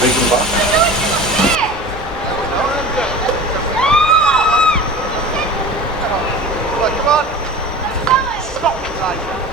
Making the bus? Come on. Stop it,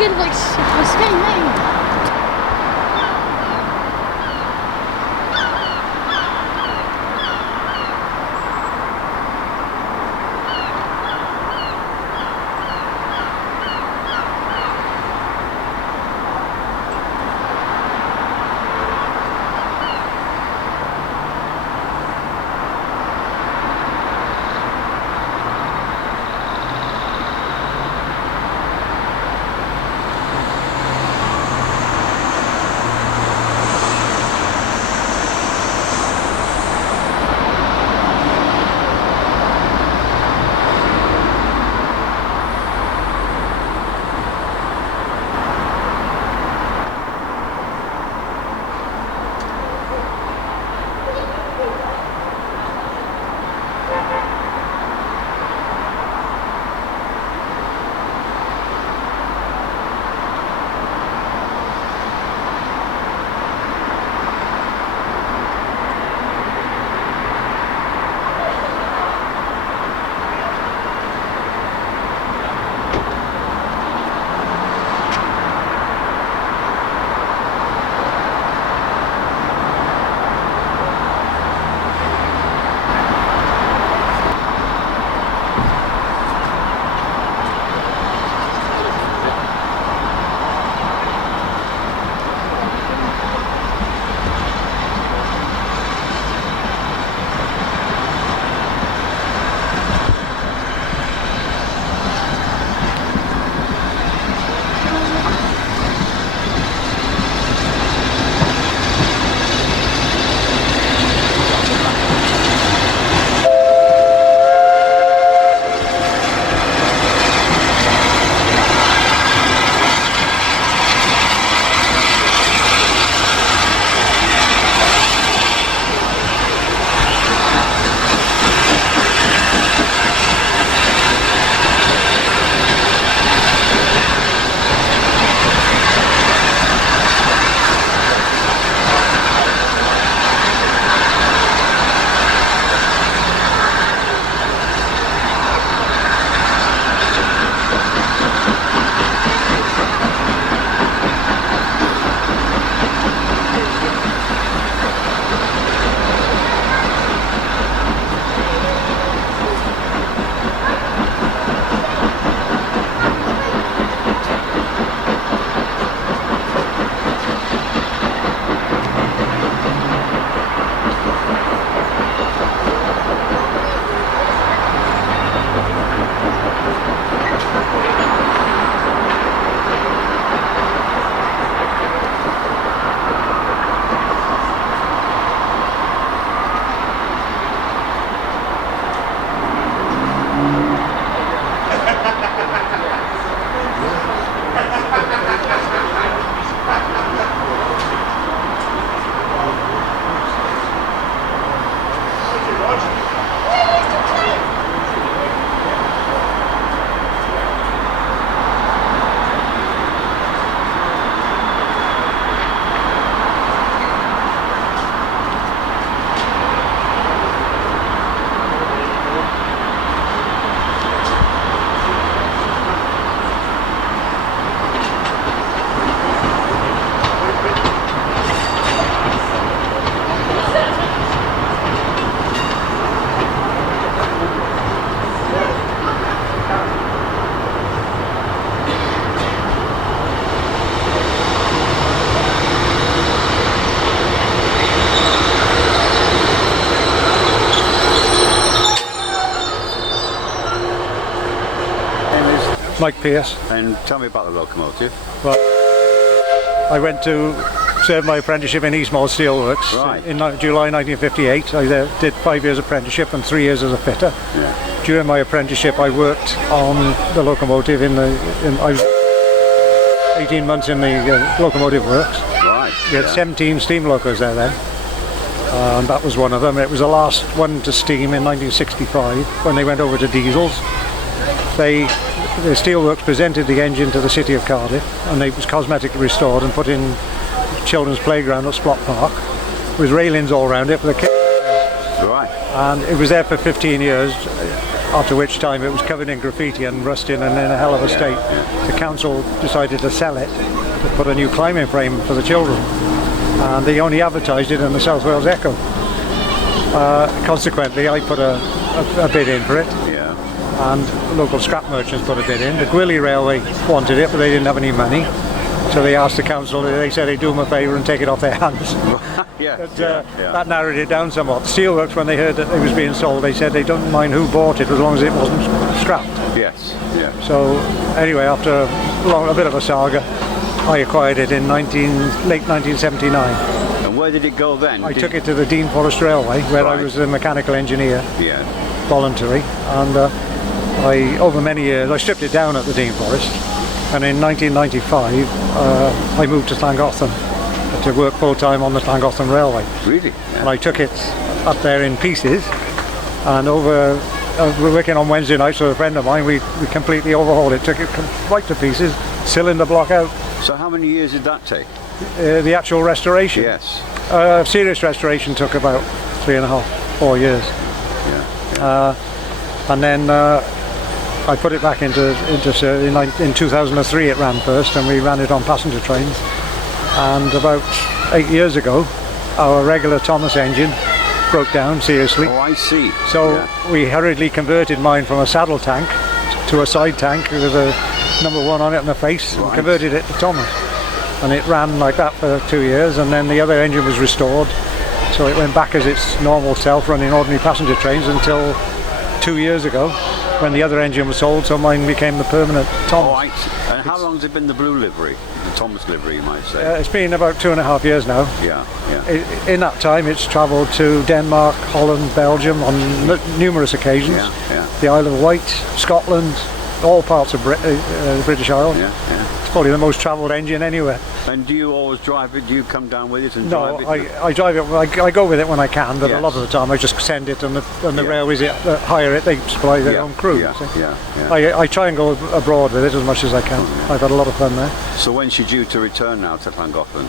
scared of like scaring me. Mike Pearce. And tell me about the locomotive. Well, I went to serve my apprenticeship in Eastmoor Steelworks in July 1958. I did 5 years apprenticeship and 3 years as a fitter. Yeah. During my apprenticeship I worked on the locomotive I was 18 months in the locomotive works. Right. We had 17 steam locos there then. And that was one of them. It was the last one to steam in 1965 when they went over to diesels. The steelworks presented the engine to the city of Cardiff, and it was cosmetically restored and put in children's playground at Splot Park with railings all around it with a kick. Right. And it was there for 15 years. after which time it was covered in graffiti and rusting and in a hell of a state. The council decided to sell it to put a new climbing frame for the children, and they only advertised it in the South Wales Echo. Consequently, I put a bid in for it, and local scrap merchants put a bid in. The Gwilly Railway wanted it, but they didn't have any money, so they asked the council, they said they'd do them a favour and take it off their hands. That narrowed it down somewhat. The Steelworks, when they heard that it was being sold, they said they don't mind who bought it as long as it wasn't scrapped. Yes. So anyway, after a bit of a saga, I acquired it in late 1979. And where did it go then? I took it to the Dean Forest Railway, where I was a mechanical engineer, voluntary, and over many years I stripped it down at the Dean Forest, and in 1995 I moved to Llangollen to work full-time on the Llangollen Railway. Really? And I took it up there in pieces, and we're working on Wednesday nights with a friend of mine, we completely overhauled it, took it right to pieces, cylinder block out. So how many years did that take? The actual restoration? Yes. Serious restoration took about 3.5, 4 years. And then I put it back into in 2003 it ran first, and we ran it on passenger trains. And about 8 years ago, our regular Thomas engine broke down seriously. Oh, I see. So we hurriedly converted mine from a saddle tank to a side tank with a number 1 on it and a face, and converted it to Thomas. And it ran like that for 2 years, and then the other engine was restored. So it went back as its normal self, running ordinary passenger trains until 2 years ago, when the other engine was sold, so mine became the permanent Thomas. Oh, I see. And how long has it been the blue livery? The Thomas livery, you might say? It's been about 2.5 years now. Yeah. In that time, it's travelled to Denmark, Holland, Belgium on numerous occasions. The Isle of Wight, Scotland, all parts of the British Isles. It's probably the most travelled engine anywhere. And do you always drive it? Do you come down with it and drive it? I drive it. I go with it when I can, but a lot of the time I just send it, and the railways hire it. They supply their own crew. I try and go abroad with it as much as I can. I've had a lot of fun there. So when's she due to return now to Llangollen?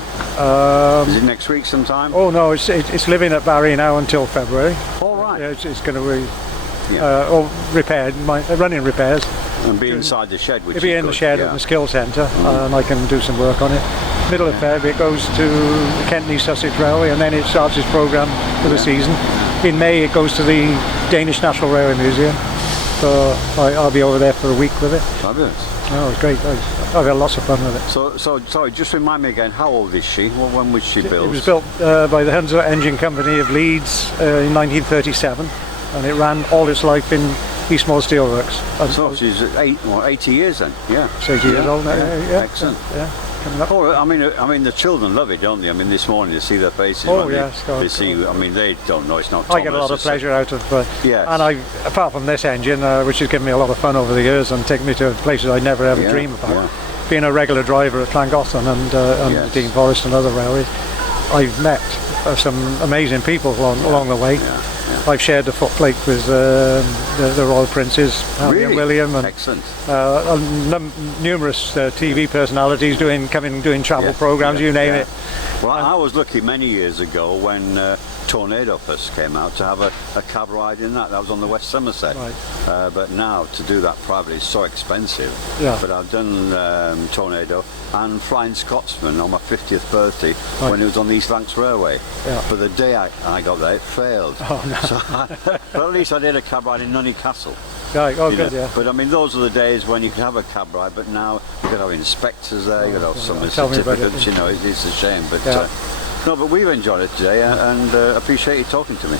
Is it next week sometime? Oh no, it's living at Barry now until February. All right. It's going to be repaired, running repairs. And be inside the shed, which it'll be in the shed at the skill centre, and I can do some work on it. Middle of February it goes to the Kent and East Sussex Railway, and then it starts its programme for the season. In May it goes to the Danish National Railway Museum, so I'll be over there for a week with it. Fabulous. Oh, it's great. I've had lots of fun with it. So sorry, just remind me again, how old is she? When was she built? It was built by the Hunter Engine Company of Leeds in 1937, and it ran all its life in Eastmoor Steelworks. So she's 80 years then? Yeah. She's 80 years old now. Excellent. Coming up. Oh, I mean, the children love it, don't they? I mean, this morning to see their faces. Oh yes. They see. I mean, they don't know it's not Thomas. I get a lot of pleasure out of. Yes. And apart from this engine, which has given me a lot of fun over the years and taken me to places I never ever dream about. Being a regular driver at Llangollen and Dean Forest and other railways, I've met some amazing people along the way. I've shared the footplate with the Royal Princes, Harry and William, and numerous TV personalities doing travel programmes, you name it. Well, I was lucky many years ago when Tornado first came out to have a cab ride in that. That was on the West Somerset. But now to do that privately is so expensive. But I've done Tornado and Flying Scotsman on my 50th birthday when it was on the East Lancs Railway. But the day I got there, it failed. Oh, no. So but at least I did a cab ride in Nunney Castle. Right, good, But I mean, those are the days when you can have a cab ride, but now you've got to have inspectors there, you've got to have some certificates, it's a shame. But no, but we've enjoyed it today, and appreciate you talking to me.